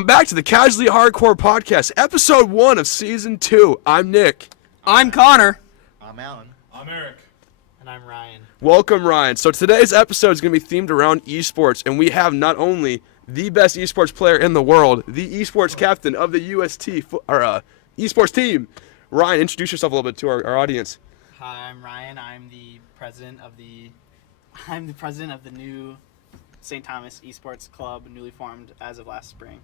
Welcome back to the Casually Hardcore Podcast, episode 1 of season 2. I'm Nick. I'm Connor. I'm Alan. I'm Eric. And I'm Ryan. Welcome, Ryan. So today's episode is going to be themed around esports, and we have not only the best esports player in the world, the esports captain of the esports team. Ryan, introduce yourself a little bit to our audience. Hi, I'm Ryan. I'm the president of the new St. Thomas Esports Club, newly formed as of last spring.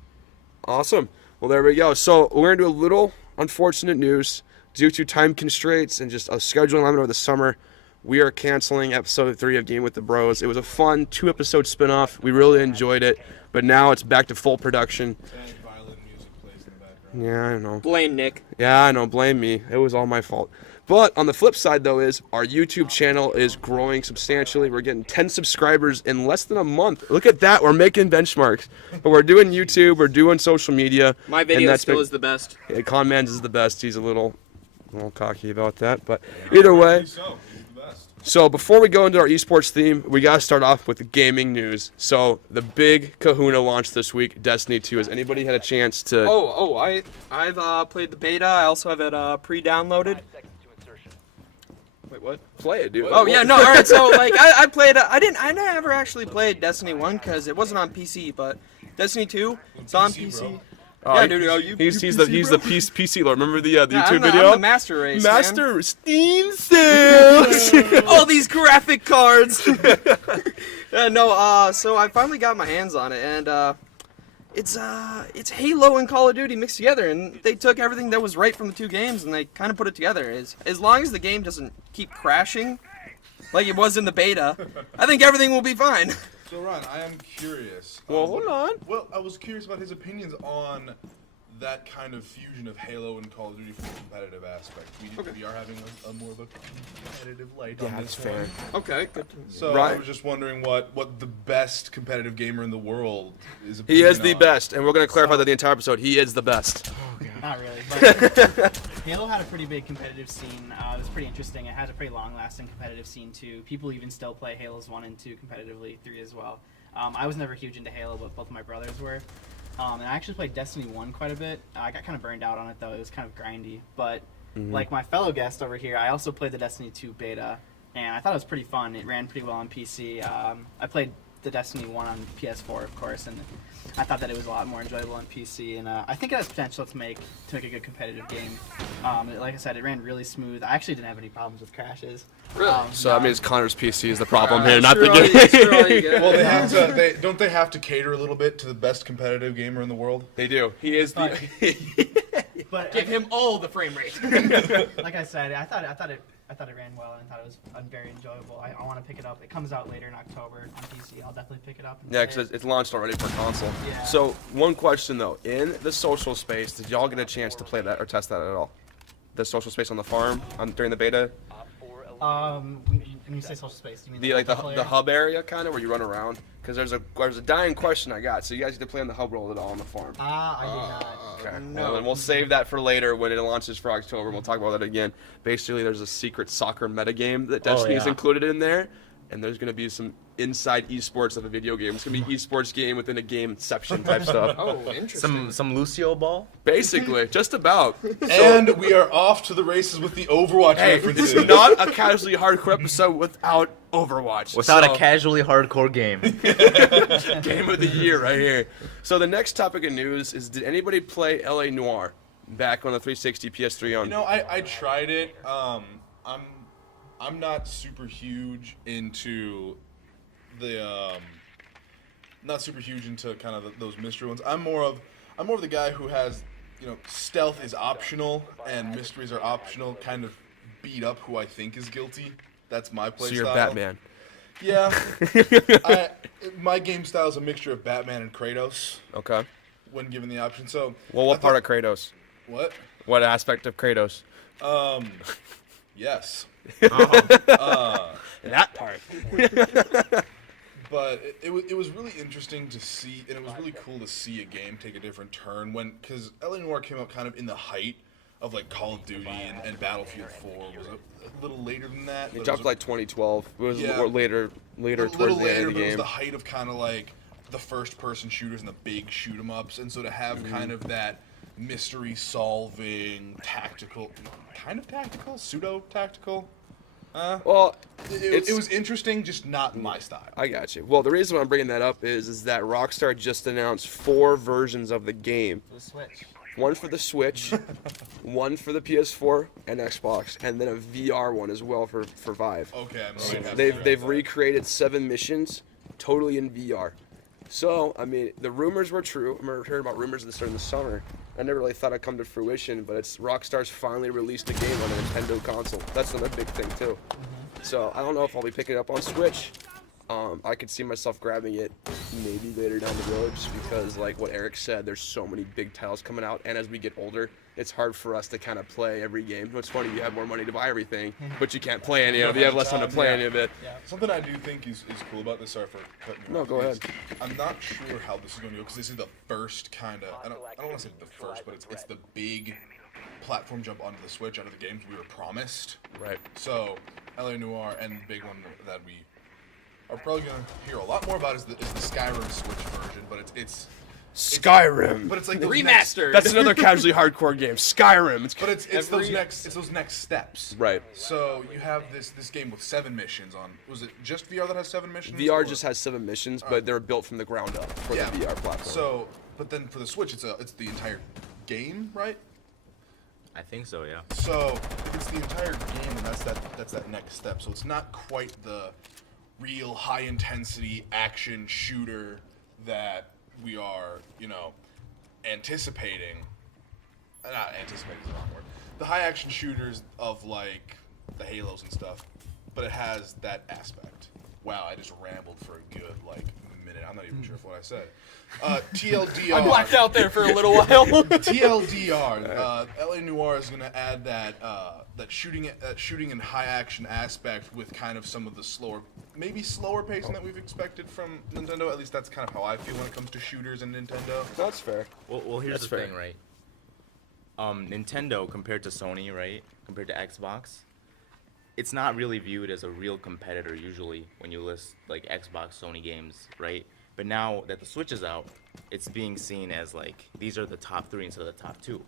Awesome. Well, there we go. So we're going to do a little unfortunate news due to time constraints and just a scheduling alignment over the summer. We are canceling episode 3 of Game with the Bros. It was a fun 2-episode spinoff. We really enjoyed it, but now it's back to full production. And violin music plays in the background. Yeah, I know. Blame Nick. Yeah, I know. Blame me. It was all my fault. But on the flip side, though, is our YouTube channel is growing substantially. We're getting 10 subscribers in less than a month. Look at that. We're making benchmarks. But we're doing YouTube. We're doing social media. My video still is the best. Yeah, Conman's is the best. He's a little cocky about that. But either way. He's the best. So before we go into our esports theme, we got to start off with the gaming news. So the big kahuna launched this week, Destiny 2. Has anybody had a chance to... I've played the beta. I also have it pre-downloaded. Wait, what? Play it, dude. Oh yeah, no. All right, so like I played. I never actually played Destiny 1 because it wasn't on PC, but Destiny 2, it's on PC. bro. Yeah, dude. He's the PC lord. Remember the YouTube I'm video? the master race. Master Steam sales. Man. All these graphic cards. So I finally got my hands on it, and it's Halo and Call of Duty mixed together, and they took everything that was right from the two games and they kind of put it together. As long as the game doesn't keep crashing, like it was in the beta, I think everything will be fine. So, Ron, I am curious. Well, hold on. Well, I was curious about his opinions on that kind of fusion of Halo and Call of Duty from a competitive aspect. We are having a more of a competitive light on That's this fair. one. Okay, good. So Right. I was just wondering what the best competitive gamer in the world is. He is opinion the on. best, and we're going to clarify that the entire episode. He is the best. Not really, but Halo had a pretty big competitive scene. It was pretty interesting. It has a pretty long-lasting competitive scene, too. People even still play Halos 1 and 2 competitively, 3 as well. I was never huge into Halo, but both of my brothers were. And I actually played Destiny 1 quite a bit. I got kind of burned out on it, though. It was kind of grindy. But like my fellow guest over here, I also played the Destiny 2 beta, and I thought it was pretty fun. It ran pretty well on PC. I played the Destiny 1 on PS4, of course, and I thought that it was a lot more enjoyable on PC. And I think it has potential to make a good competitive game. Like I said, it ran really smooth. I actually didn't have any problems with crashes. Really? So no. that means Connor's PC is the problem here, not the game. Well, they have to. Don't they have to cater a little bit to the best competitive gamer in the world? They do. He is the... But Give him all the frame rate. like I said, I thought it ran well and thought it was very enjoyable. I want to pick it up. It comes out later in October on PC. I'll definitely pick it up. And Yeah, play because it. it's launched already for console. Yeah. So, one question, though. In the social space, did y'all get a chance to play that or test that at all? The social space on the farm during the beta? When you say social space, you mean The multiplayer? the hub area, kind of, where you run around? Because there's a dying question I got. So you guys get to play on the hub roll at all on the farm? I did not. Okay. No. Well, then we'll save that for later when it launches for October. We'll talk about that again. Basically, there's a secret soccer metagame that Destiny's included in there, and there's going to be some inside esports of a video game. It's going to be esports game within a gameception type stuff. Oh, interesting. Some Lucio ball. Basically, just about. And we are off to the races with the Overwatch Hey, references. this is not a casually hardcore episode without Overwatch. Without So, a casually hardcore game. game of the year right here. So the next topic of news is: did anybody play LA Noire back on the 360 PS3 on? You know, I tried it. I'm not super huge into the not super huge into kind of those mystery ones. I'm more of the guy who has, stealth is optional and mysteries are optional. Kind of beat up who I think is guilty. That's my play So you're style. Batman. Yeah. My game style is a mixture of Batman and Kratos Okay. when given the option. So. Well, what part of Kratos? What? What aspect of Kratos? Yes. That part. But it was really interesting to see, and it was really cool to see a game take a different turn because LA Noire came out kind of in the height of like Call of Duty and Battlefield 4 was a little later than that. It jumped like 2012. It was Yeah. more later a towards little the end later, of the but it was game. the height of kind of like the first-person shooters and the big shoot-'em-ups, and so to have kind of that mystery-solving, tactical, pseudo-tactical. Well, It was interesting, just not my style. I got you. Well, the reason why I'm bringing that up is that Rockstar just announced 4 versions of the game. The Switch. One for the Switch, one for the PS4 and Xbox, and then a VR one as well for Vive. Okay, I'm really happy They've about they've that. recreated 7 missions, totally in VR. So I mean, the rumors were true. I remember hearing about rumors at the start of the summer. I never really thought it'd come to fruition, but it's Rockstar's finally released a game on a Nintendo console. That's another big thing too. So I don't know if I'll be picking it up on Switch. I could see myself grabbing it maybe later down the road, just because, like what Eric said, there's so many big titles coming out, and as we get older, it's hard for us to kind of play every game. It's funny, you have more money to buy everything, but you can't play any of it. You have less time to play any of it. Something I do think is cool about this, sorry for cutting you No, off, go is ahead. I'm not sure how this is going to go, because this is the first kind of, I don't want to say the first, but it's the big platform jump onto the Switch out of the games we were promised. Right. So, LA Noire, and the big one that we are probably going to hear a lot more about is the Skyrim Switch version, but it's Skyrim. but it's like those Remastered. That's another casually hardcore game. Skyrim. But it's those next steps. Right. So you have this game with 7 missions on. Was it just VR that has 7 missions? VR or- just has 7 missions, but they're built from the ground up for yeah. the VR platform. So, but then for the Switch, it's the entire game, right? I think so, yeah. So it's the entire game, and that's that next step. So it's not quite the real high intensity action shooter that we are, anticipating. Not anticipating is the wrong word. The high action shooters of like the Halos and stuff, but it has that aspect. Wow, I just rambled for a good minute. I'm not even sure if what I said. TLDR. I blacked out there for a little while. TLDR. LA Noire is going to add that shooting and high action aspect with kind of some of the slower pacing that we've expected from Nintendo. At least that's kind of how I feel when it comes to shooters and Nintendo. That's fair. Well, here's That's the fair. thing, right? Nintendo compared to Sony, right? Compared to Xbox, it's not really viewed as a real competitor usually when you list like Xbox, Sony games, right? But now that the Switch is out, it's being seen as like these are the top 3 instead of the top 2.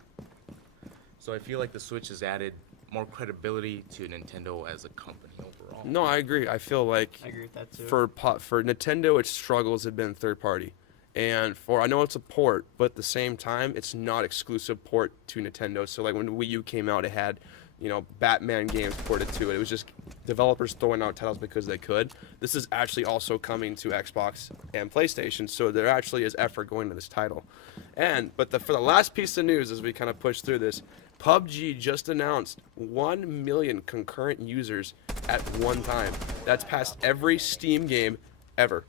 So I feel like the Switch has added more credibility to Nintendo as a company overall. No, I agree. I feel like I agree with that too. for Nintendo, its struggles have been third party, and I know it's a port, but at the same time, it's not exclusive port to Nintendo. So like when the Wii U came out, it had Batman games ported to it. It was just developers throwing out titles because they could. This is actually also coming to Xbox and PlayStation, so there actually is effort going to this title. For the last piece of news, as we kind of push through this, PUBG just announced 1 million concurrent users at one time. That's past every Steam game ever.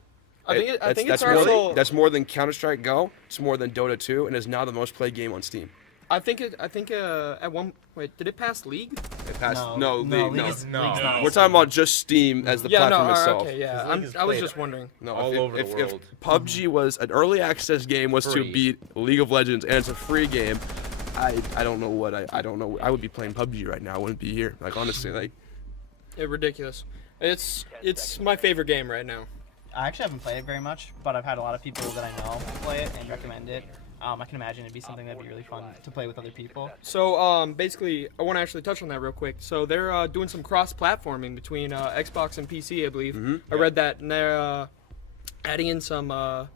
I think it's that's also. more, that's more than Counter-Strike Go. It's more than Dota 2, and is now the most played game on Steam. I think at one. Wait, did it pass League? It passed League. League's not. We're talking about just Steam as the platform itself. Okay, yeah. League is I was played just wondering. No, all over the world. If PUBG was an early access game was to Free. beat League of Legends and it's a free game, I don't know what I don't know. I would be playing PUBG right now. I wouldn't be here. Like honestly, like Ridiculous. It's my favorite game right now. I actually haven't played it very much, but I've had a lot of people that I know play it and recommend it. I can imagine it'd be something that'd be really fun to play with other people. So basically, I want to actually touch on that real quick. So they're doing some cross-platforming between Xbox and PC, I believe. I read that, and they're adding in some. I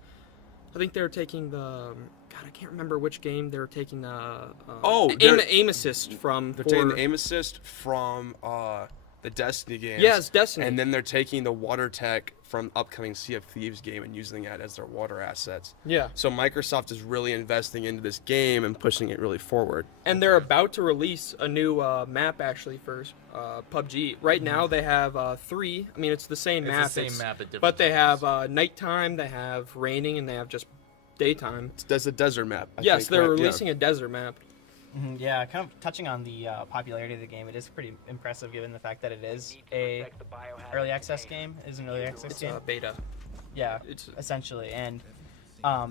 think they're taking the. God, I can't remember which game they're taking the. Aim assist from. they're taking the aim assist from the Destiny games. Yes, Destiny. And then they're taking the water tech from upcoming Sea of Thieves game and using that as their water assets. Yeah. So Microsoft is really investing into this game and pushing it really forward. And they're about to release a new map actually for PUBG. Right now they have 3. I mean, it's the same map. map at different but they times. have nighttime, they have raining, and they have just daytime. That's a desert map. I Yes, think, they're right? Yeah. releasing a desert map. Yeah, kind of touching on the popularity of the game, it is pretty impressive given the fact that it is a early access game. It is an early access It's game. a beta. Yeah, It's essentially, and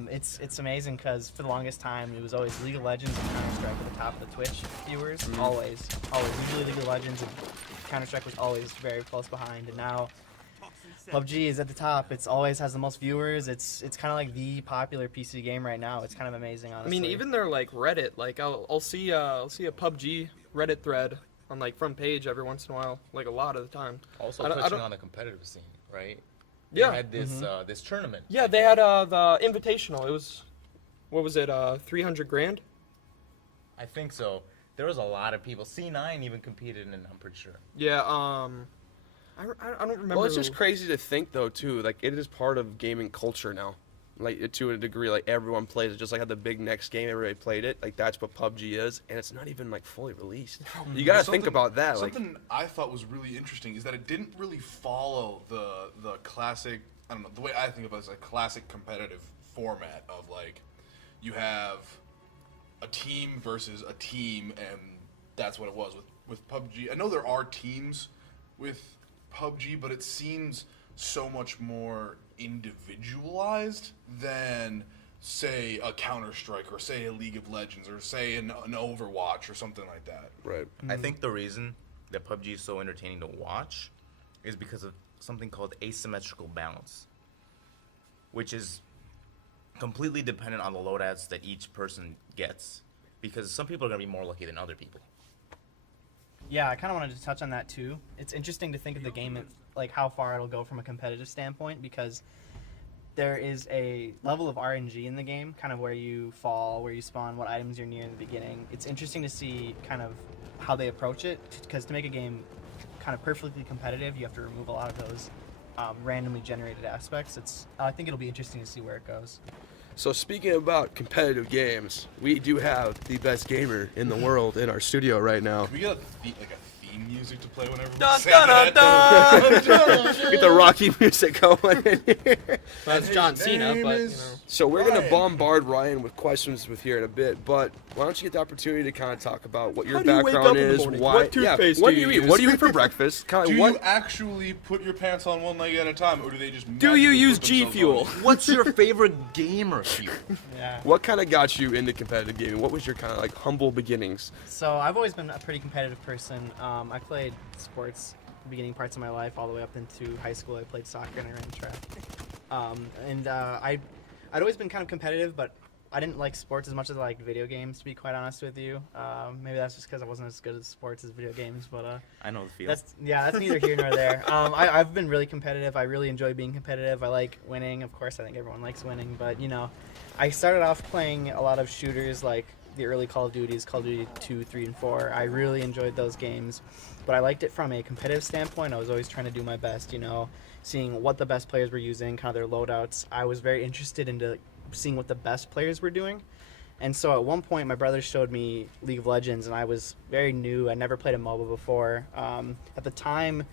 it's amazing because for the longest time it was always League of Legends and Counter Strike at the top of the Twitch viewers. Always. Usually League of Legends and Counter Strike was always very close behind, and now PUBG is at the top. It's always has the most viewers. It's kind of like the popular PC game right now. It's kind of amazing, I honestly. mean, even their like Reddit, like I'll see a PUBG Reddit thread on like front page every once in a while, like a lot of the time. Also I don't- touching on the competitive scene, right? Yeah. They had this this tournament. Yeah, they had the Invitational. It was, what was it, 300 grand? I think so. There was a lot of people. C9 even competed in it, I'm pretty sure. Yeah, I don't remember. Well, it's just crazy to think though too. Like it is part of gaming culture now. Like to a degree, like everyone plays it. Just like how the big next game, everybody played it. Like that's what PUBG is, and it's not even like fully released. You gotta think about that. Like Something I thought was really interesting is that it didn't really follow the classic. I don't know, the way I think of it as a classic competitive format of like you have a team versus a team, and that's what it was with PUBG. I know there are teams with PUBG, but it seems so much more individualized than, say, a Counter-Strike or say a League of Legends or say an Overwatch or something like that. right. I think the reason that PUBG is so entertaining to watch is because of something called asymmetrical balance, which is completely dependent on the loadouts that each person gets, because some people are going to be more lucky than other people. Yeah, I kind of wanted to touch on that too. It's interesting to think of the game, like how far it'll go from a competitive standpoint, because there is a level of RNG in the game, kind of where you fall, where you spawn, what items you're near in the beginning. It's interesting to see kind of how they approach it, because to make a game kind of perfectly competitive, you have to remove a lot of those randomly generated aspects. I think it'll be interesting to see where it goes. So speaking about competitive games, we do have the best gamer in the world in our studio right now. Can we get a theme music to play whenever we Dun, say dun, that? dun, Get the Rocky music going in here. That's John Cena, name but you is- know. So we're gonna Ryan. bombard Ryan with questions with here in a bit, but why don't you get the opportunity to kind of talk about what your How do you wake background up in the is, morning? why, What toothpaste what do do you you eat? use? What do you eat for breakfast? Kind Do of you what? actually put your pants on one leg at a time, or do they just Do you magically use put G themselves Fuel? on? What's your favorite gamer fuel? Yeah. What kind of got you into competitive gaming? What was your kind of like humble beginnings? So I've always been a pretty competitive person. I played sports the beginning parts of my life, all the way up into high school. I played soccer and I ran track. I'd always been kind of competitive, but I didn't like sports as much as I liked video games, to be quite honest with you. Maybe that's just because I wasn't as good at sports as video games, but I know the feel. that's neither here nor there. I've been really competitive. I really enjoy being competitive. I like winning. Of course, I think everyone likes winning, but you know, I started off playing a lot of shooters like the early Call of Duties, Call of Duty 2, 3, and 4. I really enjoyed those games, but I liked it from a competitive standpoint. I was always trying to do my best, you know, seeing what the best players were using, kind of their loadouts. I was very interested into seeing what the best players were doing. And so at one point, my brother showed me League of Legends, and I was very new. I never played a MOBA before. At the time,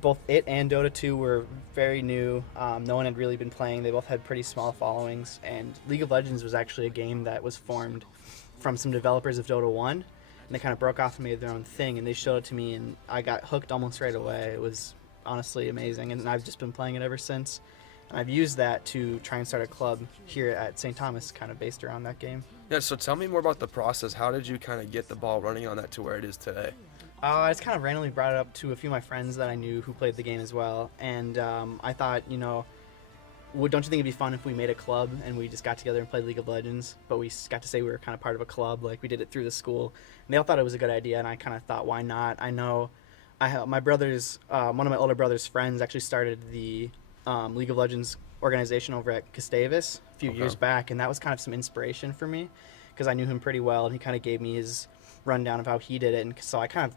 both it and Dota 2 were very new. No one had really been playing. They both had pretty small followings. And League of Legends was actually a game that was formed from some developers of Dota 1. And they kind of broke off and made their own thing. And they showed it to me, and I got hooked almost right away. It was honestly amazing. And I've just been playing it ever since. And I've used that to try and start a club here at St. Thomas, kind of based around that game. Yeah, so tell me more about the process. How did you kind of get the ball running on that to where it is today? I just kind of randomly brought it up to a few of my friends that I knew who played the game as well. And I thought, you know, don't you think it'd be fun if we made a club and we just got together and played League of Legends, but we got to say we were kind of part of a club, like we did it through the school. And they all thought it was a good idea, and I kind of thought, why not? I know my brother's, one of my older brother's friends actually started the League of Legends organization over at Gustavus a few years back, and that was kind of some inspiration for me because I knew him pretty well, and he kind of gave me his rundown of how he did it, and so I kind of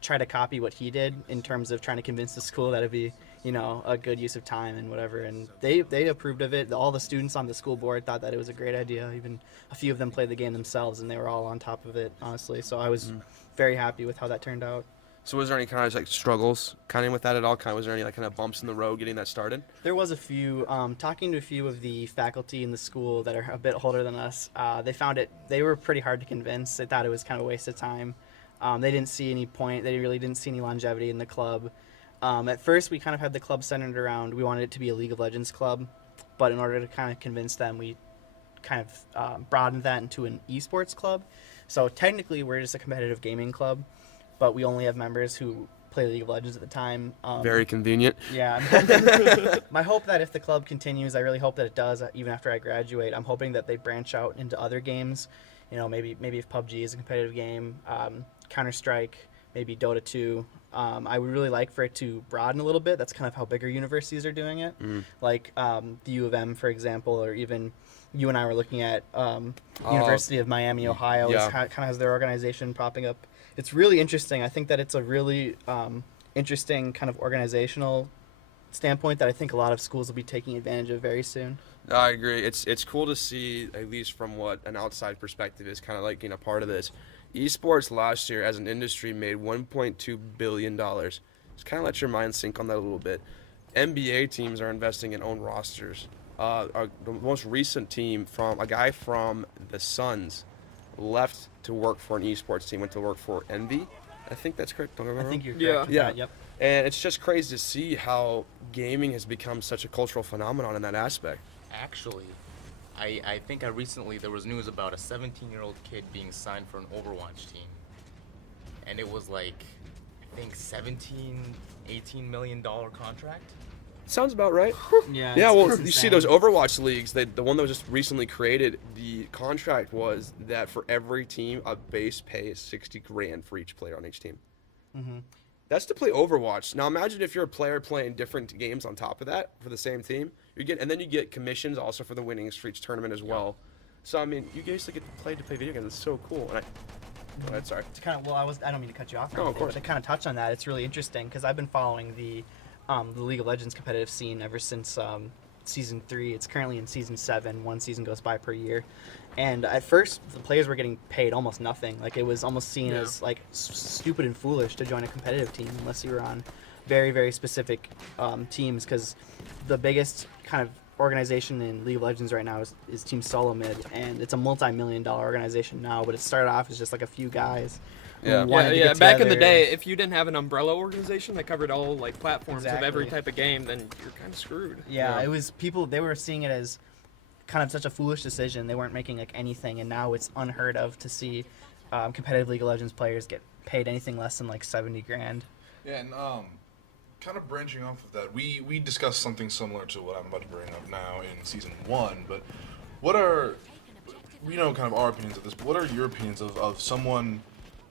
tried to copy what he did in terms of trying to convince the school that it'd be, you know, a good use of time and whatever, and they approved of it. All the students on the school board thought that it was a great idea. Even a few of them played the game themselves, and they were all on top of it, honestly, so I was very happy with how that turned out. So was there any kind of like struggles kind of with that at all? Was there any like kind of bumps in the road getting that started? There was a few. Talking to a few of the faculty in the school that are a bit older than us, they were pretty hard to convince. They thought it was kind of a waste of time. They didn't see any point. They really didn't see any longevity in the club. At first, we kind of had the club centered around, we wanted it to be a League of Legends club, but in order to kind of convince them, we kind of broadened that into an esports club. So technically, we're just a competitive gaming club, but we only have members who play League of Legends at the time. Very convenient. Yeah. My hope that if the club continues, I really hope that it does, even after I graduate. I'm hoping that they branch out into other games. You know, maybe if PUBG is a competitive game, Counter-Strike, maybe Dota 2. I would really like for it to broaden a little bit. That's kind of how bigger universities are doing it. Like the U of M, for example, or even you and I were looking at University of Miami, Ohio. Kind of has their organization popping up. It's really interesting. I think that it's a really interesting kind of organizational standpoint that I think a lot of schools will be taking advantage of very soon. I agree. It's cool to see, at least from what an outside perspective is, kind of like being a part of this. Esports last year as an industry made $1.2 billion. Just kind of let your mind sink on that a little bit. NBA teams are investing in own rosters. The most recent team from a guy from the Suns left to work for an esports team, went to work for Envy. I think that's correct. Don't I remember? I think you're Yeah. correct with Yeah. that, yep. And it's just crazy to see how gaming has become such a cultural phenomenon in that aspect. Actually, I think recently there was news about a 17-year-old kid being signed for an Overwatch team. And it was like, I think $18 million contract. Sounds about right. Yeah, Yeah, it's well, insane. you see those Overwatch leagues, the one that was just recently created, the contract was that for every team, a base pay is $60,000 for each player on each team. That's to play Overwatch. Now imagine if you're a player playing different games on top of that for the same team. And then you get commissions also for the winnings for each tournament as well. So I mean, you guys get to play video games. It's so cool. And go ahead, sorry. To kind of, I don't mean to cut you off. No, of course. But to kind of touch on that, it's really interesting because I've been following the League of Legends competitive scene ever since season 3. It's currently in season 7. One season goes by per year, and at first the players were getting paid almost nothing. Like it was almost seen as like stupid and foolish to join a competitive team unless you were on very, very specific teams. Because the biggest kind of organization in League of Legends right now is Team Solo Mid, and it's a multi-million-dollar organization now. But it started off as just like a few guys. Yeah. wanted to Yeah, get back in the together. day, if you didn't have an umbrella organization that covered all like platforms of every Exactly. type of game, then you're kind of screwed. Yeah, it was people. They were seeing it as kind of such a foolish decision. They weren't making like anything, and now it's unheard of to see competitive League of Legends players get paid anything less than like $70,000. Yeah, and kind of branching off of that, we discussed something similar to what I'm about to bring up now in season 1. But what are we know kind of our opinions of this? But what are your opinions of someone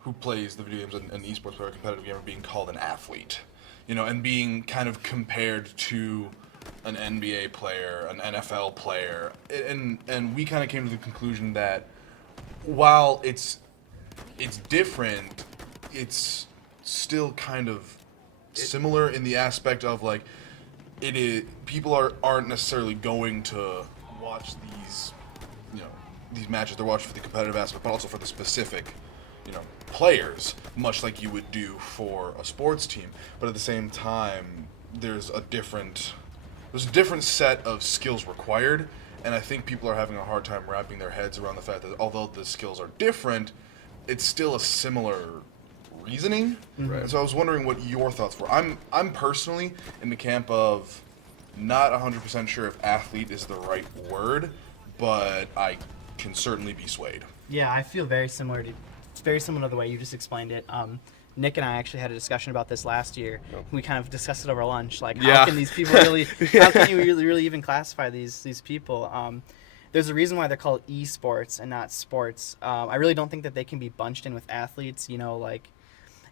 who plays the video games and esports player, competitive gamer, being called an athlete, you know, and being kind of compared to an NBA player, an NFL player, and we kind of came to the conclusion that while it's different, it's still kind of similar in the aspect of like it is people aren't necessarily going to watch these, you know, these matches. They're watching for the competitive aspect, but also for the specific, you know, players, much like you would do for a sports team. But at the same time, there's a different set of skills required, and I think people are having a hard time wrapping their heads around the fact that although the skills are different, it's still a similar reasoning. Right. And so I was wondering what your thoughts were. I'm personally in the camp of not 100% sure if athlete is the right word, but I can certainly be swayed. Yeah, I feel very similar to the way you just explained it. Nick and I actually had a discussion about this last year. We kind of discussed it over lunch. Like, how can these people really? How can you really even classify these people? There's a reason why they're called esports and not sports. I really don't think that they can be bunched in with athletes. You know, like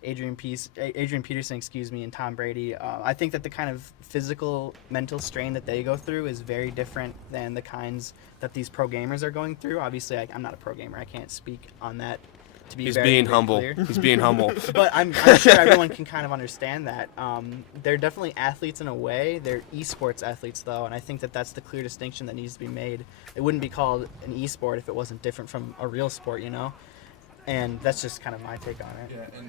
Adrian Peterson, and Tom Brady. I think that the kind of physical, mental strain that they go through is very different than the kinds that these pro gamers are going through. Obviously, I'm not a pro gamer. I can't speak on that. To be He's very, being very humble. clear. He's being humble. But I'm sure everyone can kind of understand that. They're definitely athletes in a way. They're esports athletes, though, and I think that that's the clear distinction that needs to be made. It wouldn't be called an esport if it wasn't different from a real sport, you know? And that's just kind of my take on it. Yeah,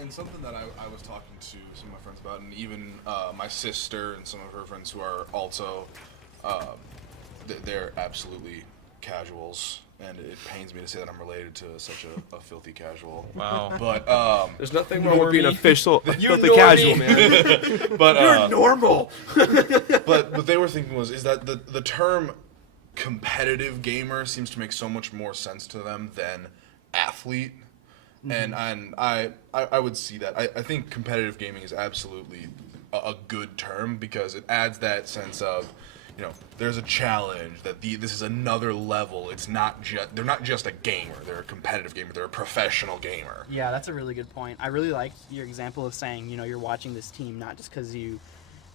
and something that I was talking to some of my friends about, and even my sister and some of her friends who are also, they're absolutely casuals, and it pains me to say that I'm related to such a filthy casual. Wow. But There's nothing wrong with being Normie. official, filthy normie. casual, man. but You're normal. but what they were thinking is that the term competitive gamer seems to make so much more sense to them than athlete. And I would see that. I think competitive gaming is absolutely a good term because it adds that sense of, there's a challenge, that this is another level. It's not just, they're not just a gamer, they're a competitive gamer, they're a professional gamer. Yeah, that's a really good point. I really like your example of saying, you're watching this team not just because you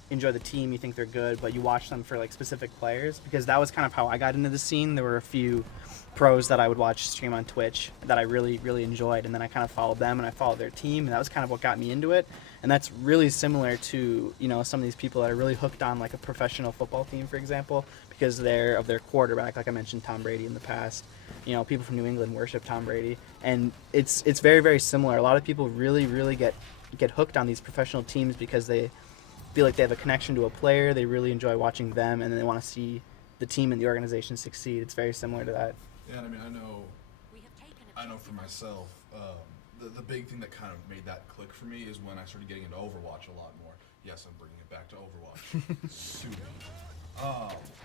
enjoy the team, you think they're good, but you watch them for like specific players, because that was kind of how I got into the scene. There were a few pros that I would watch stream on Twitch that I really, really enjoyed, and then I kind of followed them and I followed their team, and that was kind of what got me into it. And that's really similar to, some of these people that are really hooked on like a professional football team, for example, because they're of their quarterback. Like I mentioned Tom Brady in the past. People from New England worship Tom Brady, and it's very, very similar. A lot of people really, really get hooked on these professional teams because they feel like they have a connection to a player, they really enjoy watching them, and then they want to see the team and the organization succeed. It's very similar to that. Yeah, I mean, I know for myself, the big thing that kind of made that click for me is when I started getting into Overwatch a lot more. Yes, I'm bringing it back to Overwatch soon.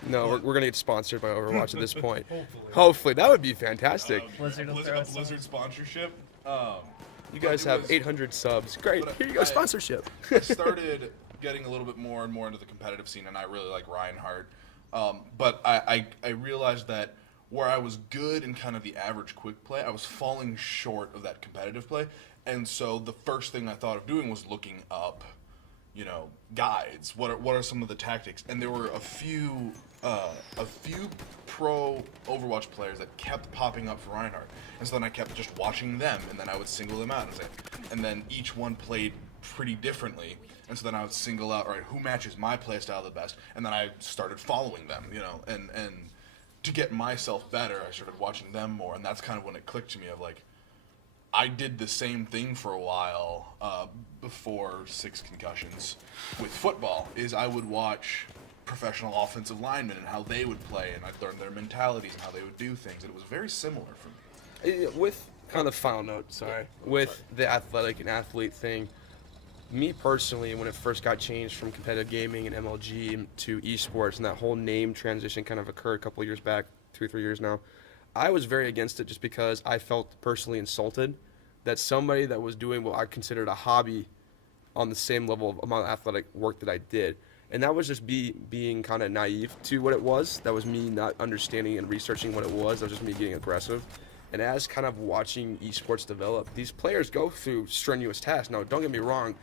No, we're going to get sponsored by Overwatch at this point. Hopefully. That would be fantastic. Blizzard will throw us some. Blizzard sponsorship. You guys have 800 subs. Great. Here you go, sponsorship. I started getting a little bit more and more into the competitive scene, and I really like Reinhardt. But I realized that where I was good in kind of the average quick play, I was falling short of that competitive play. And so the first thing I thought of doing was looking up, guides. What are some of the tactics? And there were a few pro Overwatch players that kept popping up for Reinhardt. And so then I kept just watching them, and then I would single them out and then each one played pretty differently. And so then I would single out, all right, who matches my playstyle the best? And then I started following them, and to get myself better, I started watching them more. And that's kind of when it clicked to me of like, I did the same thing for a while before 6 concussions with football, is I would watch professional offensive linemen and how they would play, and I'd learn their mentalities and how they would do things. And it was very similar for me. With kind of the final note, with the athletic and athlete thing, me personally, when it first got changed from competitive gaming and MLG to esports, and that whole name transition kind of occurred a couple of years back, 2-3 years now, I was very against it just because I felt personally insulted that somebody that was doing what I considered a hobby on the same level of amount of athletic work that I did. And that was just being kind of naive to what it was. That was me not understanding and researching what it was. That was just me getting aggressive. And as kind of watching esports develop, these players go through strenuous tasks. Now, don't get me wrong,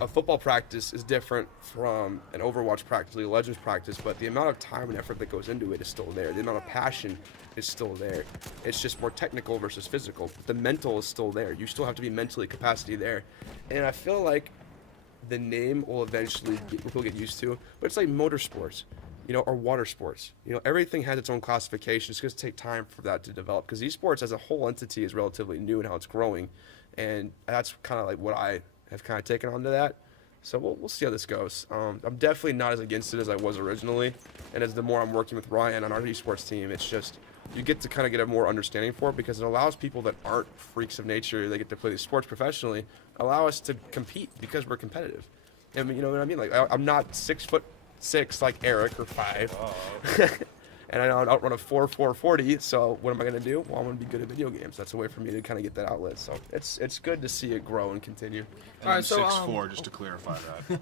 a football practice is different from an Overwatch practice, League of Legends practice, but the amount of time and effort that goes into it is still there. The amount of passion is still there. It's just more technical versus physical. The mental is still there. You still have to be mentally capacity there. And I feel like the name will eventually people get used to, but it's like motorsports, or water sports. Everything has its own classification. It's going to take time for that to develop because esports as a whole entity is relatively new in how it's growing. And that's kind of like what I have kind of taken on to that. So we'll see how this goes. I'm definitely not as against it as I was originally. And as the more I'm working with Ryan on our esports team, it's just you get to kind of get a more understanding for it because it allows people that aren't freaks of nature, they get to play these sports professionally, allow us to compete because we're competitive. I mean, you know what I mean? Like I'm not 6'6" like Eric or 5. And I don't outrun a 4.40, so what am I going to do? Well, I'm going to be good at video games. That's a way for me to kind of get that outlet. So it's good to see it grow and continue. And I'm 6'4", just to clarify that.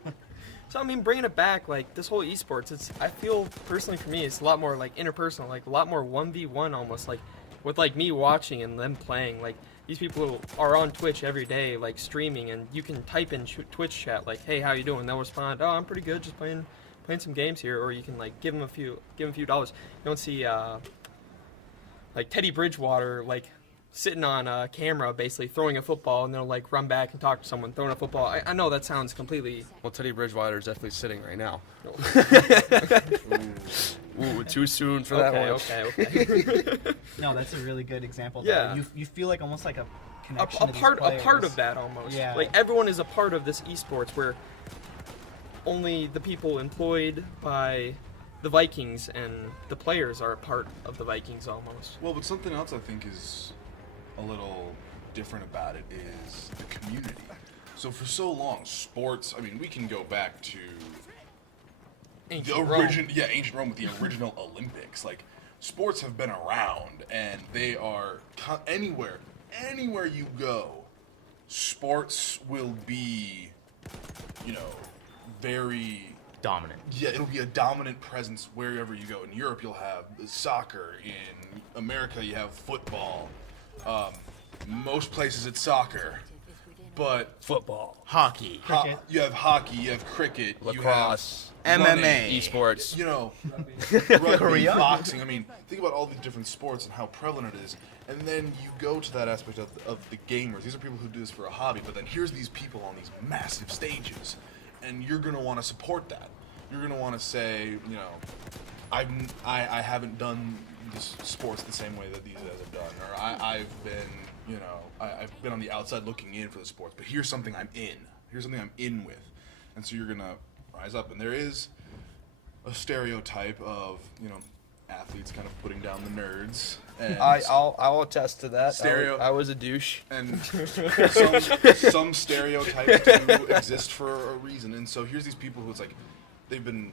So, bringing it back, like, this whole esports, I feel, personally for me, it's a lot more, like, interpersonal, like, a lot more 1v1 almost, like, with, like, me watching and them playing, like, these people are on Twitch every day, like, streaming, and you can type in Twitch chat, like, hey, how you doing? They'll respond, oh, I'm pretty good, just playing some games here, or you can, like, give them a few dollars. You don't see, like, Teddy Bridgewater, like, sitting on a camera, basically throwing a football, and they'll like run back and talk to someone throwing a football. I know that sounds completely. Well, Teddy Bridgewater is definitely sitting right now. Ooh, too soon for that one. Okay. No, that's a really good example. Yeah. Though. You feel like almost like a A connection. part of that almost. Yeah. Like everyone is a part of this esports where only the people employed by the Vikings and the players are a part of the Vikings almost. Well, but something else I think is a little different about it is the community. So for so long, sports, we can go back to Ancient ancient Rome with the original Olympics. Like, sports have been around, and they are anywhere. anywhere you go, sports will be, very Dominant. Yeah, it'll be a dominant presence wherever you go. In Europe, you'll have soccer. In America, you have football. Most places, it's soccer. But Football, Hockey. you have hockey, you have cricket, lacrosse, you have running, esports. Rugby, boxing. I mean, think about all these different sports and how prevalent it is. And then you go to that aspect of the gamers. These are people who do this for a hobby, but then here's these people on these massive stages, and you're going to want to support that. You're going to want to say, I haven't done this sports the same way that these guys have done, or I've been, I've been on the outside looking in for the sports, but here's something I'm in. Here's something I'm in with. And so you're going to rise up. And there is a stereotype of, athletes kind of putting down the nerds. And I'll attest to that. I was a douche. And some stereotypes do exist for a reason. And so here's these people who it's like they've been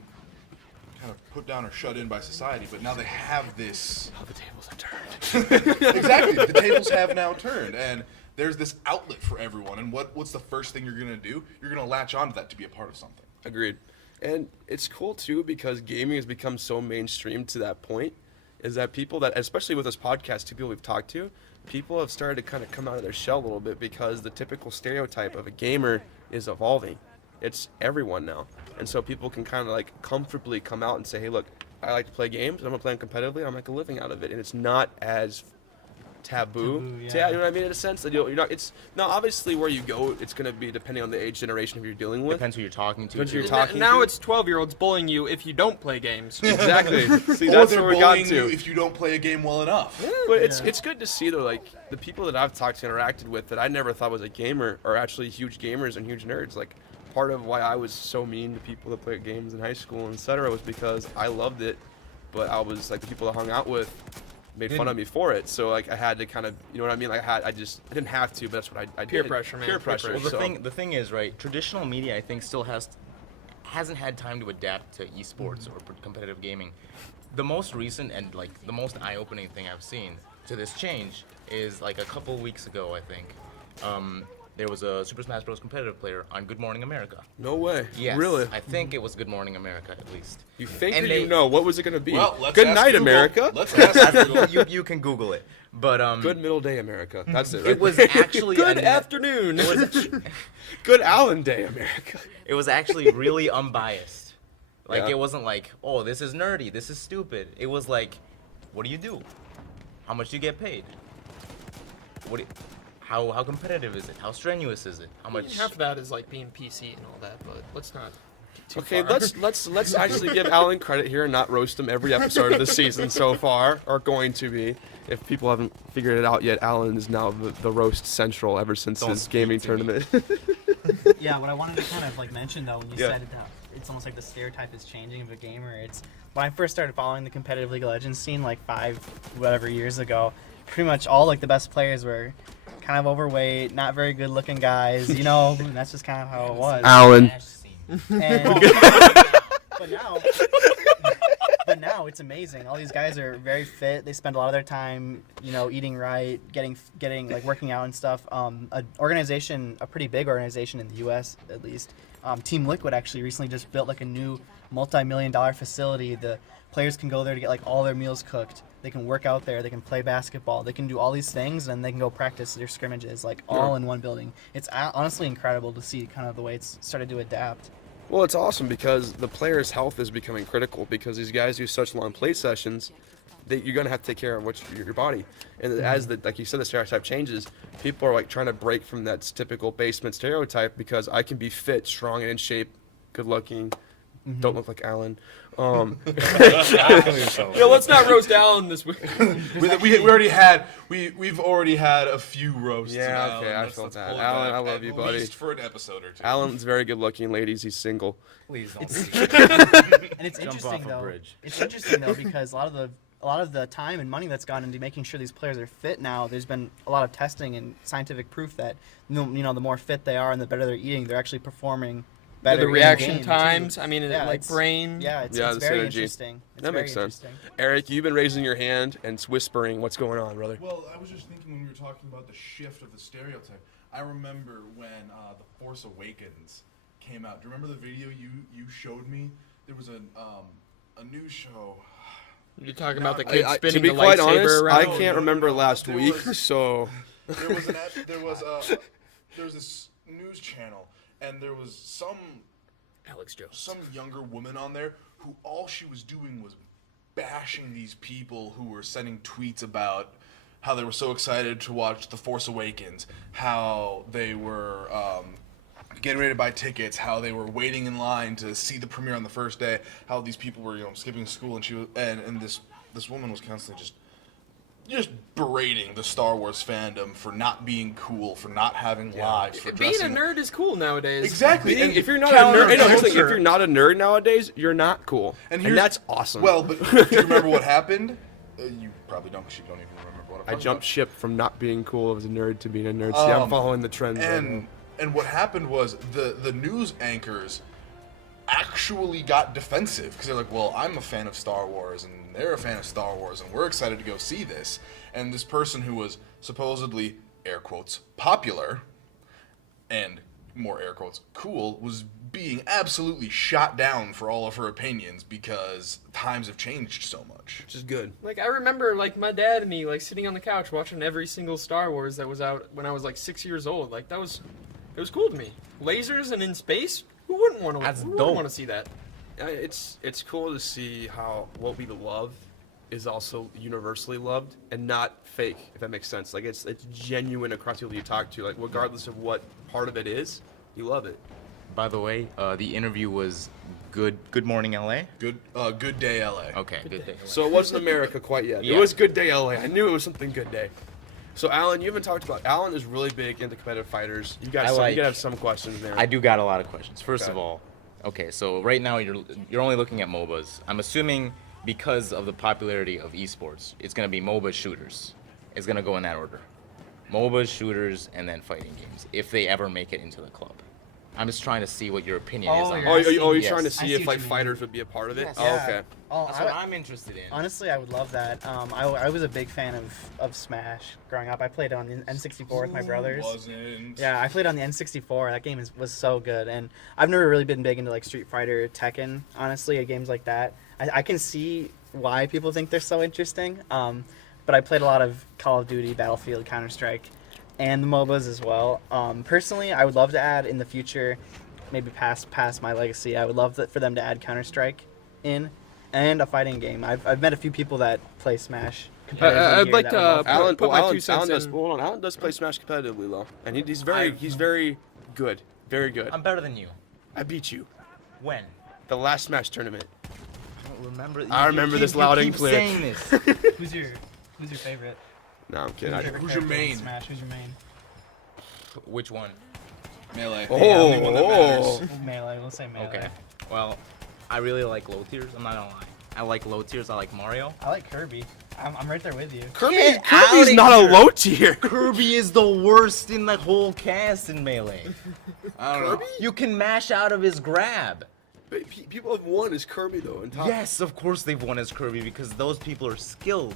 kind of put down or shut in by society, but now they have this. Oh, the tables are turned. Exactly, the tables have now turned, and there's this outlet for everyone. And what's the first thing you're gonna do? You're gonna latch onto that to be a part of something. Agreed. And it's cool too because gaming has become so mainstream to that point, is that people that, especially with this podcast, two people we've talked to, people have started to kind of come out of their shell a little bit because the typical stereotype of a gamer is evolving. It's everyone now. And so people can kind of like comfortably come out and say, hey, look, I like to play games. I'm going to play them competitively. I'm make a living out of it. And it's not as taboo. Yeah. You know what I mean? In a sense, that you're not. It's now obviously where you go. It's going to be depending on the age generation of you're dealing with. Depends who you're talking to. Depends who you're too. talking Now to. it's 12-year-olds bullying you if you don't play games. Exactly. See, Or that's they're where we got bullying you to. if you don't play a game well enough. But it's good to see though, like the people that I've talked to, interacted with, that I never thought was a gamer are actually huge gamers and huge nerds. Like part of why I was so mean to people that played games in high school and etc. was because I loved it, but I was like the people that I hung out with made fun of me for it. So like I had to kind of, you know what I mean? Like I didn't have to, but that's what I Peer did. pressure, man. Peer Peer pressure. pressure. Well, so. the thing is, right? Traditional media, I think, still hasn't had time to adapt to esports or competitive gaming. The most recent and like the most eye-opening thing I've seen to this change is like a couple weeks ago, I think. There was a Super Smash Bros. Competitive player on Good Morning America. No way. Yes, Really? I think it was Good Morning America at least. You think And or they- you know? What was it going to be? Well, let's Good ask night, Google. America. Let's ask Google. you can Google it, but Good middle day, America. That's it. Right? it was actually Good a- afternoon. It was, Good Allen Day, America. it was actually really unbiased. Like Yeah. it wasn't like, oh, this is nerdy, this is stupid. It was like, what do you do? How much do you get paid? How competitive is it? How strenuous is it? How much? Half of that is like being PC and all that, but let's not get too Okay, far. let's actually give Alan credit here and not roast him every episode of the season so far, or going to be. If people haven't figured it out yet, Alan is now the roast central ever since Don't his speak gaming to me. tournament. Yeah, what I wanted to kind of like mention though, when you Yeah. said that it's almost like the stereotype is changing of a gamer. It's when I first started following the competitive League of Legends scene like 5 whatever years ago. Pretty much all like the best players were kind of overweight, not very good looking guys, and that's just kind of how it was. Alan. And, but now it's amazing. All these guys are very fit. They spend a lot of their time, eating right, getting like working out and stuff. A pretty big organization in the U.S. at least, Team Liquid actually recently just built like a new multi-million-dollar facility. The players can go there to get like all their meals cooked. They can work out there. They can play basketball. They can do all these things, and they can go practice their scrimmages like all in one building. It's honestly incredible to see kind of the way it's started to adapt. Well, it's awesome because the player's health is becoming critical because these guys do such long play sessions that you're going to have to take care of your body. And as like you said, the stereotype changes, people are like trying to break from that typical basement stereotype because I can be fit, strong, and in shape, good looking, don't look like Alan. Yeah, let's not roast Alan this week. We've already had a few roasts. Yeah, of okay, Alan. I Let's felt pull that. it Alan, back I love at you, buddy. least for an episode or two. Alan's very good looking, ladies. He's single. Please don't. And it's Jump interesting off a though. bridge. It's interesting though because a lot of the time and money that's gone into making sure these players are fit now. There's been a lot of testing and scientific proof that the more fit they are and the better they're eating, they're actually performing better. The in reaction game, too. times. I mean, Yeah, like it's- brain. Yeah, it's Yeah, the very synergy. interesting. It's That very makes sense. interesting. Eric, you've been raising your hand and whispering. What's going on, brother? Well, I was just thinking when we were talking about the shift of the stereotype. I remember when The Force Awakens came out. Do you remember the video you showed me? There was a news show. You're talking about the I- kid To spinning be the quite lightsaber honest, around. I can't remember last There week, was- so There was this news channel, and there was Alex Jones. some younger woman on there who all she was doing was bashing these people who were sending tweets about how they were so excited to watch The Force Awakens, how they were getting ready to buy tickets, how they were waiting in line to see the premiere on the first day, how these people were skipping school, and she was and this woman was constantly just berating the Star Wars fandom for not being cool, for not having lives, for Being a dressing nerd is cool nowadays. exactly. And if you're not a nerd, no, here's the thing, counterculture. if you're not a nerd nowadays, you're not cool, and here's- that's awesome. Well, but do you remember what happened? You probably don't, because you don't even remember what I'm I talking jumped about. ship from not being cool as a nerd to being a nerd. See, I'm following the trends. right now. And what happened was the news anchors actually got defensive because they're like, well, I'm a fan of Star Wars and they're a fan of Star Wars and we're excited to go see this. And this person who was supposedly, air quotes, popular and more air quotes, cool, was being absolutely shot down for all of her opinions because times have changed so much. Which is good. Like I remember, like my dad and me, like sitting on the couch watching every single Star Wars that was out when I was like 6 years old. Like it was cool to me. Lasers and in space. Who wouldn't want to? That's Who wouldn't dope. want to see that? It's cool to see how what we love is also universally loved and not fake, if that makes sense. Like it's genuine across people you talk to. Like regardless of what part of it is, you love it. By the way, the interview was good. Good morning, LA. Good day, LA. Okay, good day. So it wasn't America quite yet. It Yeah. was Good Day LA. I knew it was something Good Day. So Alan, you haven't talked about. Alan is really big into competitive fighters. You got I some. like- You gotta have some questions there. I do got a lot of questions. First Okay. of all, okay, so right now you're only looking at MOBAs. I'm assuming because of the popularity of esports, it's gonna be MOBA shooters. It's gonna go in that order. MOBA shooters and then fighting games, if they ever make it into the club. I'm just trying to see what your opinion is Oh, on you're that. Oh, you're Yes. trying to I see see if what like you mean. fighters would be a part of it? Yes. Oh, okay. Oh, That's what I'm interested in. honestly, I would love that. I was a big fan of Smash growing up. I played on the N64 with my brothers. Wasn't. Yeah, I played on the N64. That game was so good, and I've never really been big into like Street Fighter, Tekken. Honestly, games like that. I can see why people think they're so interesting. But I played a lot of Call of Duty, Battlefield, Counter Strike, and the MOBAs as well. Personally, I would love to add in the future, maybe past my legacy. I would love for them to add Counter Strike in, and a fighting game. I've met a few people that play Smash. competitively I'd here like that to, would love Alan, put well, my Alan, 2 cents Alan does. in. Hold on, Alan does play Smash competitively though, and he's very good, very good. I'm better than you. I beat you When? the last Smash tournament. I don't remember. I remember this loud and clear. Saying this. Who's your favorite? No, I'm kidding. Who's your main? Smash. Who's your main? Which one? Melee. Oh, The only one that matters. Melee. We'll say melee. Okay. Well, I really like low tiers. I'm not gonna lie. I like low tiers. I like Mario. I like Kirby. I'm right there with you. Kirby's outta not here. a low tier. Kirby is the worst in the whole cast in Melee. I don't know. You can mash out of his grab. But people have won as Kirby though. In top. Yes, of course they've won as Kirby because those people are skilled.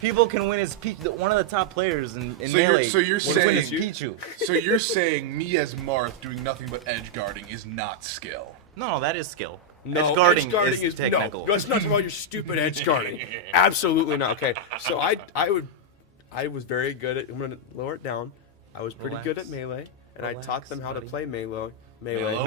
People can win as one of the top players in So you're- Melee. so you're would win as saying- Pichu. So you're saying me as Marth doing nothing but edge guarding is not skill? No, that is skill. No, edge guarding is technical. No, let's not talk about your stupid edge guarding. Absolutely not. Okay, so I was very good at. I'm gonna lower it down. I was pretty good at Relax. melee, and I Relax, taught them how to buddy. play melee. Melo?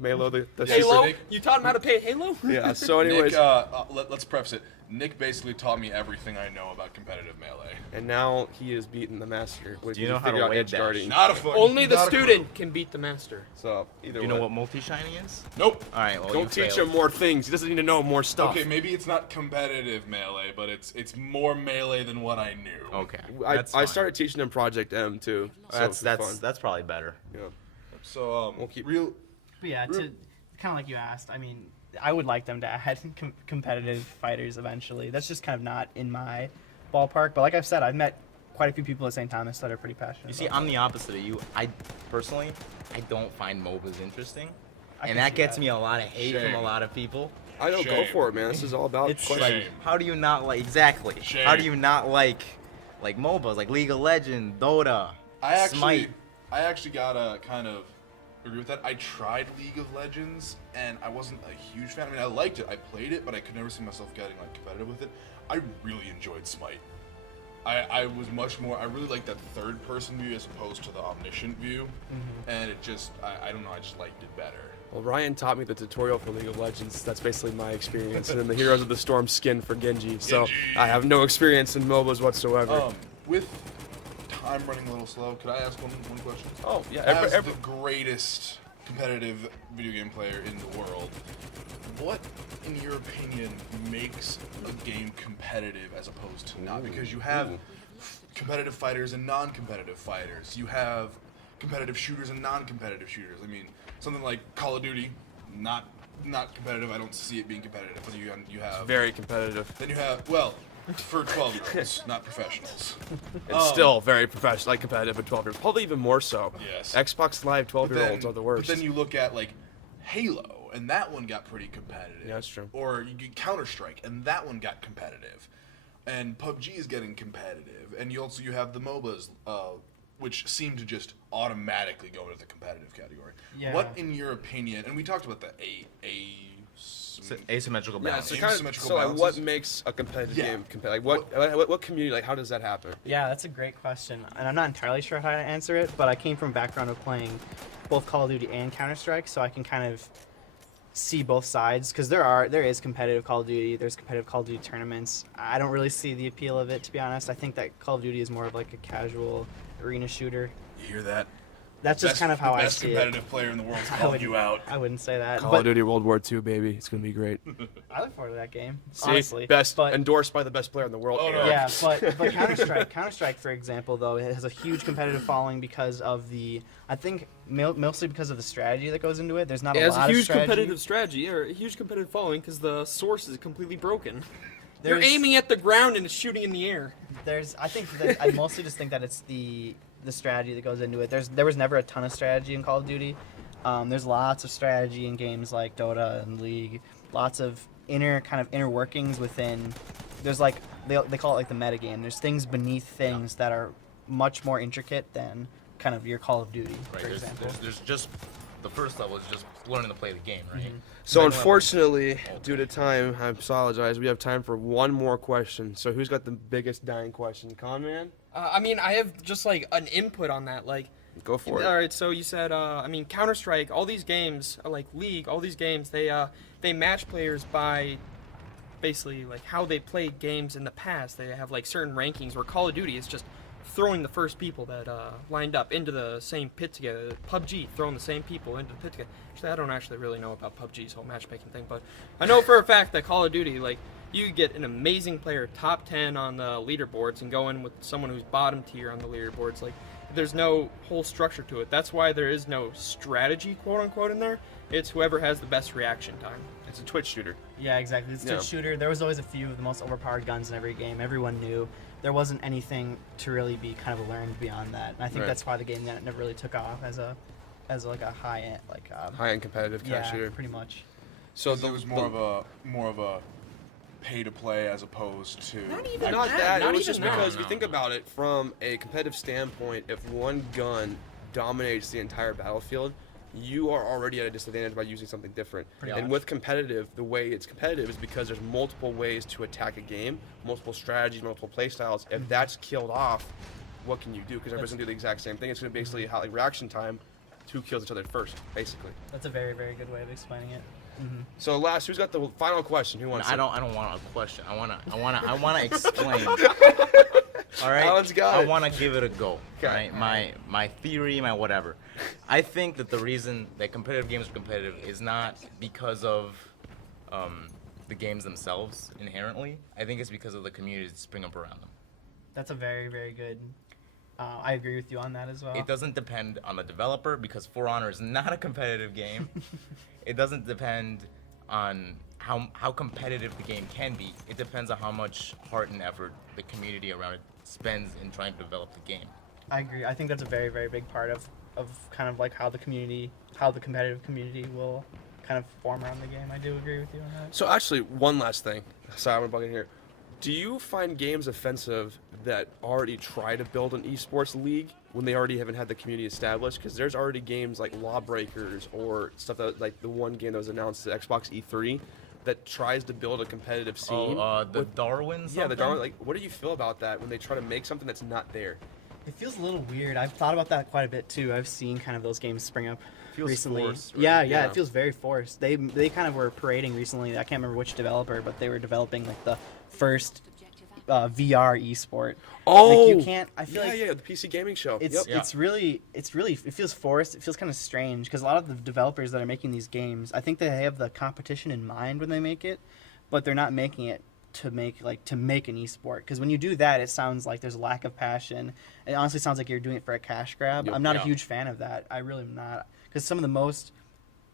Melo, the Halo? super. You taught him how to play Halo? Yeah. So, anyways, Nick, let's preface it. Nick basically taught me everything I know about competitive Melee. and now he is beating the master. Do you know how to out wave edge dash? guarding? Not a fucking. Only the not a clue. student can beat the master. So either Do way, you know what multi-shining is? Nope. Alright, well, don't you teach failed. him more things. He doesn't need to know more stuff. Okay, maybe it's not competitive Melee, but it's more Melee than what I knew. Okay. I that's fine. started teaching him Project M too. So That's it's fun. that's probably better. Yeah. So We'll keep- real. But yeah, to kind of like you asked, I mean, I would like them to add competitive fighters eventually. That's just kind of not in my ballpark. But like I've said, I've met quite a few people at St. Thomas that are pretty passionate. You see, about I'm the opposite of you. I personally, I don't find MOBAs interesting, I and can that see gets that. me a lot of hate from Shame. a lot of people. I don't go Shame. for it, man. This is all about It's questions. like, how do you not like exactly? Shame. How do you not like MOBAs, like League of Legends, Dota, Smite? I actually gotta kind of agree with that. I tried League of Legends and I wasn't a huge fan. I mean, I liked it, I played it, but I could never see myself getting like competitive with it. I really enjoyed Smite. I was much more. I really liked that third-person view as opposed to the omniscient view, and it just I don't know. I just liked it better. Well, Ryan taught me the tutorial for League of Legends. That's basically my experience. And then the Heroes of the Storm skin for Genji. So Genji. I have no experience in MOBAs whatsoever. With time running a little slow, could I ask one question? Oh, yeah. As the greatest competitive video game player in the world, what, in your opinion, makes a game competitive as opposed to not? Because you have competitive fighters and non-competitive fighters. You have competitive shooters and non-competitive shooters. I mean, something like Call of Duty, not competitive. I don't see it being competitive. But you have Very competitive. then you have, well, for 12-year-olds, not professionals. It's still very professional, like competitive at 12 years. Probably even more so. Yes. Xbox Live 12-year-olds Then- are the worst. But then you look at like Halo, and that one got pretty competitive. Yeah, that's true. Or you get Counter-Strike, and that one got competitive. And PUBG is getting competitive, and you have the MOBAs, which seem to just automatically go into the competitive category. Yeah. What, in your opinion, and we talked about the Asymmetrical yeah, balance. so kind of, Asymmetrical so like, what balances. makes a competitive Yeah. game competitive? Like what community, like how does that happen? Yeah, that's a great question, and I'm not entirely sure how to answer it, but I came from a background of playing both Call of Duty and Counter-Strike, so I can kind of see both sides, because there is competitive Call of Duty, there's competitive Call of Duty tournaments. I don't really see the appeal of it, to be honest. I think that Call of Duty is more of like a casual arena shooter. You hear that? That's just kind of how the I best see it. competitive player in the world's I calling wouldn't- you out. I wouldn't say that, Call but of Duty World War II, baby. It's gonna be great. I look forward to that game, See, honestly. best but, endorsed by the best player in the world. Oh, no. Eric. Yeah, but Counter-Strike, for example, though, it has a huge competitive following because of I think mostly because of the strategy that goes into it. There's not It a has lot a huge of strategy. competitive strategy, or a huge competitive following, because the source is completely broken. You're There's- aiming at the ground and it's shooting in the air. I mostly just think that it's the strategy that goes into it. There was never a ton of strategy in Call of Duty. There's lots of strategy in games like Dota and League. Lots of inner workings within. There's like they call it like the meta game. There's things beneath things that are much more intricate than kind of your Call of Duty, Right, for there's, example. there's just the first level is just learning to play the game, right? So Second level- unfortunately, due to time, I apologize. We have time for one more question. So who's got the biggest dying question? Con Man? I mean, I have just like an input on that. Like, Go for all it. right, so you said, I mean, Counter-Strike, all these games, like League, all these games, they match players by basically like how they played games in the past. They have like certain rankings. Where Call of Duty is just throwing the first people that lined up into the same pit together. PUBG throwing the same people into the pit together. Actually, I don't actually really know about PUBG's whole matchmaking thing, but I know for a fact that Call of Duty, like, you get an amazing player, top 10 on the leaderboards, and go in with someone who's bottom tier on the leaderboards. Like, there's no whole structure to it. That's why there is no strategy, quote unquote, in there. It's whoever has the best reaction time. It's a Twitch shooter. Yeah, exactly. It's a Yeah. shooter. There was always a few of the most overpowered guns in every game. Everyone knew. There wasn't anything to really be kind of learned beyond that. And I think Right. that's why the game never really took off as like a high end High-end competitive kind of yeah, shooter. pretty much. So There was more of a pay to play as opposed to Not even Not that, that. not It was even just that. because if you No, think no. about it from a competitive standpoint, if one gun dominates the entire battlefield, you are already at a disadvantage by using something different. Pretty And much. with competitive, the way it's competitive is because there's multiple ways to attack a game, multiple strategies, multiple play styles. If that's killed off, what can you do? Because everybody's gonna do the exact same thing. It's gonna basically how like reaction time, who kills each other first, basically. That's a very, very good way of explaining it. So last, who's got the final question? Who wants? I it? don't want a question. I wanna explain. All right. Alan's got I it. want to give it a go. Okay. Right. My theory, my whatever. I think that the reason that competitive games are competitive is not because of the games themselves inherently. I think it's because of the communities that spring up around them. That's a very, very good. I agree with you on that as well. It doesn't depend on the developer because For Honor is not a competitive game. It doesn't depend on how competitive the game can be. It depends on how much heart and effort the community around it spends in trying to develop the game. I agree. I think that's a very, very big part of kind of like how the competitive community will kind of form around the game. I do agree with you on that. So actually, one last thing. Sorry, I'm bugging here. Do you find games offensive that already try to build an esports league when they already haven't had the community established? Because there's already games like Lawbreakers or stuff that, like the one game that was announced at Xbox E3 that tries to build a competitive scene. The Darwin. Yeah, Something? the Darwin. Like, what do you feel about that when they try to make something that's not there? It feels a little weird. I've thought about that quite a bit too. I've seen kind of those games spring up Feels recently. forced, right? Yeah, Yeah. it feels very forced. They kind of were parading recently. I can't remember which developer, but they were developing like the first VR esport. Oh, like you can't. I feel yeah, like yeah, the PC gaming show. it's Yep. Yeah. it's really it feels forced. It feels kind of strange because a lot of the developers that are making these games, I think they have the competition in mind when they make it, but they're not making it to make an esport. Because when you do that, it sounds like there's a lack of passion. It honestly sounds like you're doing it for a cash grab. Yep. I'm not a Yeah. huge fan of that. I really am not. Because some of the most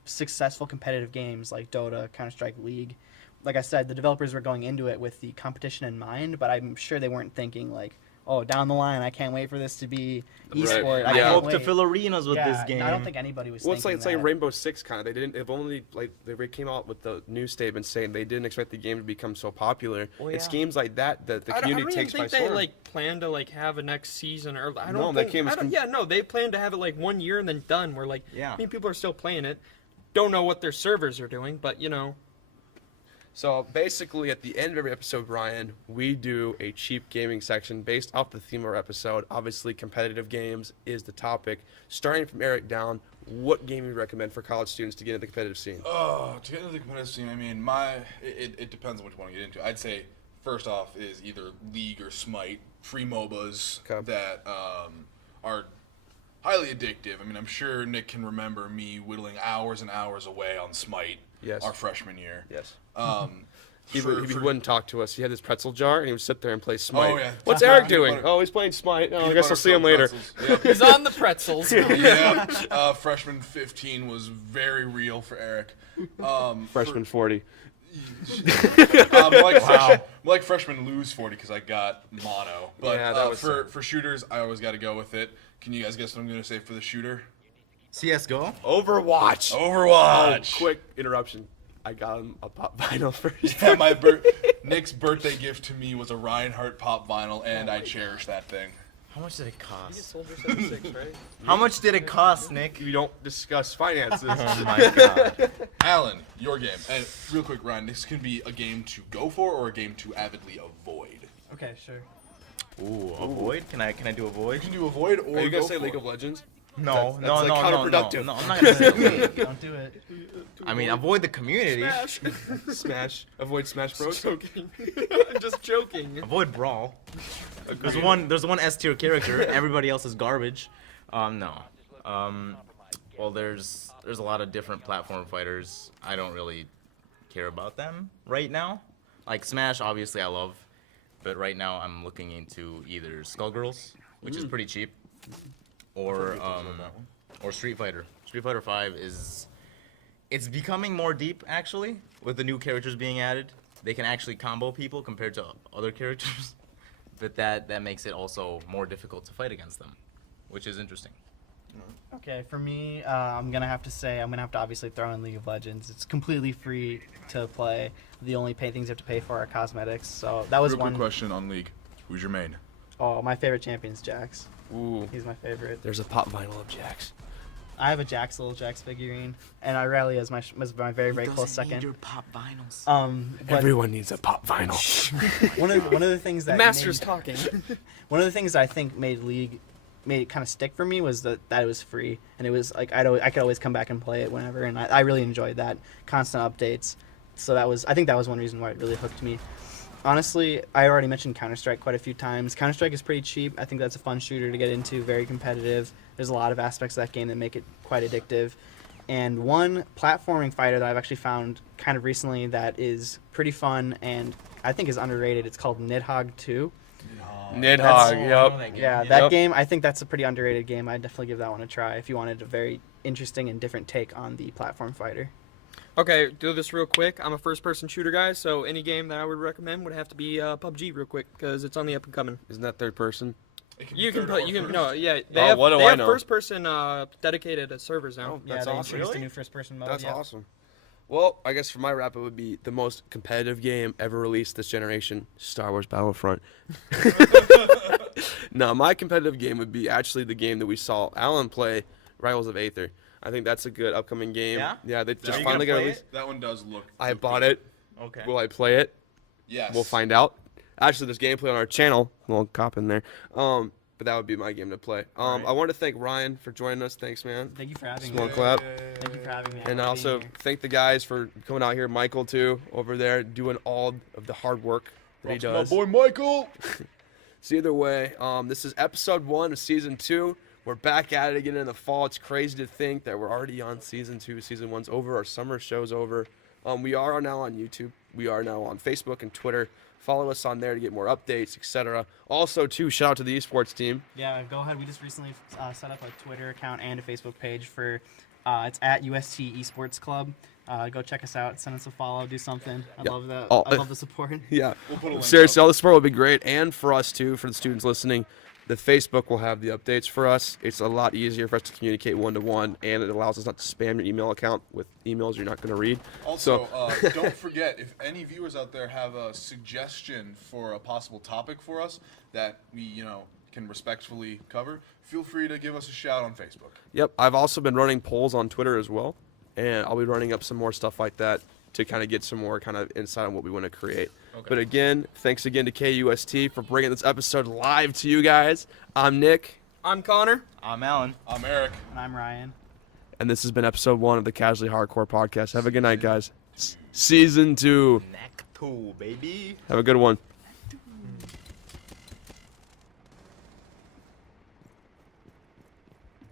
successful competitive games like Dota, Counter-Strike, League, like I said, the developers were going into it with the competition in mind, but I'm sure they weren't thinking like, oh, down the line, I can't wait for this to be esport. I Yeah. can't hope to wait. fill arenas with Yeah, this game. I don't think anybody was Well, it's thinking like that. Rainbow Six kind of. They've only like they came out with the news statement saying they didn't expect the game to become so popular. Well, It's yeah. games like that that the I community don't even takes by think they storm. like plan to like have a next season or I don't No, that think, game is I don't, yeah, no, they plan to have it like 1 year and then done. Where like Yeah. I mean people are still playing it. Don't know what their servers are doing, but you know. So basically, at the end of every episode, Brian, we do a cheap gaming section based off the theme of our episode. Obviously, competitive games is the topic. Starting from Eric down, what game you recommend for college students to get into the competitive scene? Oh, to get into the competitive scene, I mean, it depends on which one you get into. I'd say first off is either League or Smite, free MOBAs Okay. that are highly addictive. I mean, I'm sure Nick can remember me whittling hours and hours away on Smite Yes. our freshman year. Yes. He He wouldn't talk to us. He had his pretzel jar, and he would sit there and play Smite. Oh, yeah. What's Eric Peanut doing? butter- Oh, he's playing Smite. Oh, I peanut guess butter I'll see him filled later. pretzels. Yep. He's on the pretzels. Yeah, freshman 15 was very real for Eric. Freshman 40. Like freshman lose 40 because I got mono. But Yeah, that was for shooters, I always got to go with it. Can you guys guess what I'm going to say for the shooter? CS:GO. Overwatch. Overwatch. Oh, quick interruption. I got him a pop vinyl first. Yeah, Nick's birthday gift to me was a Reinhardt pop vinyl, and I cherish that thing. How much did it cost? Soldier 76, right? How much did it cost, Nick? You don't discuss finances. Oh my god. Alan, your game. And real quick, Ryan, this can be a game to go for or a game to avidly avoid. Okay, sure. Ooh, avoid? Can I do avoid? You can do avoid or Are you go gonna say for League it. of Legends? No, That's no, like no, counterproductive. no, I'm not gonna say avoid. Don't do it. I mean, avoid the community. Smash. Smash. Avoid Smash Bros. Joking. I'm just joking. Avoid brawl. There's one S tier character. Everybody else is garbage. No. Well, there's a lot of different platform fighters. I don't really care about them right now. Like Smash, obviously I love, but right now I'm looking into either Skullgirls, which is pretty cheap, or Street Fighter. Street Fighter 5 it's becoming more deep actually with the new characters being added. They can actually combo people compared to other characters, but that makes it also more difficult to fight against them, which is interesting. Okay, for me, I'm gonna have to obviously throw in League of Legends. It's completely free to play. The only things you have to pay for are cosmetics. So that was Real quick one. question on League. Who's your main? Oh, my favorite champion is Jax. Ooh. He's my favorite. There's a pop vinyl of Jax. I have a little Jax figurine, and Irelia is my very very close second. pop vinyls. But Everyone needs a pop vinyl. one of the things that Master's made- talking. one of the things that I think made it kind of stick for me was that it was free, and it was like I could always come back and play it whenever, and I really enjoyed that constant updates. So I think that was one reason why it really hooked me. Honestly, I already mentioned Counter-Strike quite a few times. Counter-Strike is pretty cheap. I think that's a fun shooter to get into, very competitive. There's a lot of aspects of that game that make it quite addictive. And one platforming fighter that I've actually found kind of recently that is pretty fun and I think is underrated, it's called Nidhogg 2. Nidhogg, yep. Yeah, that Yep. game, I think that's a pretty underrated game. I'd definitely give that one a try if you wanted a very interesting and different take on the platform fighter. Okay, do this real quick. I'm a first-person shooter guy, so any game that I would recommend would have to be PUBG real quick because it's on the up and coming. Isn't that third person? It can You be can third or put, you can first. no, yeah. They Oh, have, what do they I have know? first-person dedicated servers now. Yeah, That's they awesome. introduced Really? a new first-person mode. That's yeah. awesome. Well, I guess for my wrap, it would be the most competitive game ever released this generation, Star Wars Battlefront. No, my competitive game would be actually the game that we saw Alan play, Rivals of Aether. I think that's a good upcoming game. Yeah? Yeah, they Are just you finally gonna got play released. That one does look. I look bought good. it. Okay. Will I play it? Yes. We'll find out. Actually, there's gameplay on our channel. Little cop in there. But that would be my game to play. Alright. I want to thank Ryan for joining us. Thanks, man. Thank you for having Small me. clap. Thank you for having me. I And love also being here. thank the guys for coming out here. Michael too, over there, doing all of the hard work that he Props to does. my boy Michael. So either way, this is episode 1 of season 2. We're back at it again in the fall. It's crazy to think that we're already on season 2. Season 1's over. Our summer show's over. We are now on YouTube. We are now on Facebook and Twitter. Follow us on there to get more updates, etc. Also, too, shout out to the esports team. Yeah, go ahead. We just recently set up a Twitter account and a Facebook page for. It's at UST Esports Club. Go check us out. Send us a follow. Do something. I Yeah. love the. Oh, I love the support. Yeah. We'll put a link Seriously, up. all the support will be great. And for us, too, for the students listening, the Facebook will have the updates for us. It's a lot easier for us to communicate one-to-one, and it allows us not to spam your email account with emails you're not going to read. Also, don't forget, if any viewers out there have a suggestion for a possible topic for us that we, can respectfully cover, feel free to give us a shout on Facebook. Yep, I've also been running polls on Twitter as well, and I'll be running up some more stuff like that to kind of get some more kind of insight on what we want to create. Okay. But again, thanks again to KUST for bringing this episode live to you guys. I'm Nick, I'm Connor. I'm Alan. I'm Eric. And I'm Ryan. and this has been episode 1 of the Casually Hardcore Podcast. Have a good night, guys. Season 2. Neck 2, baby. Have a good one.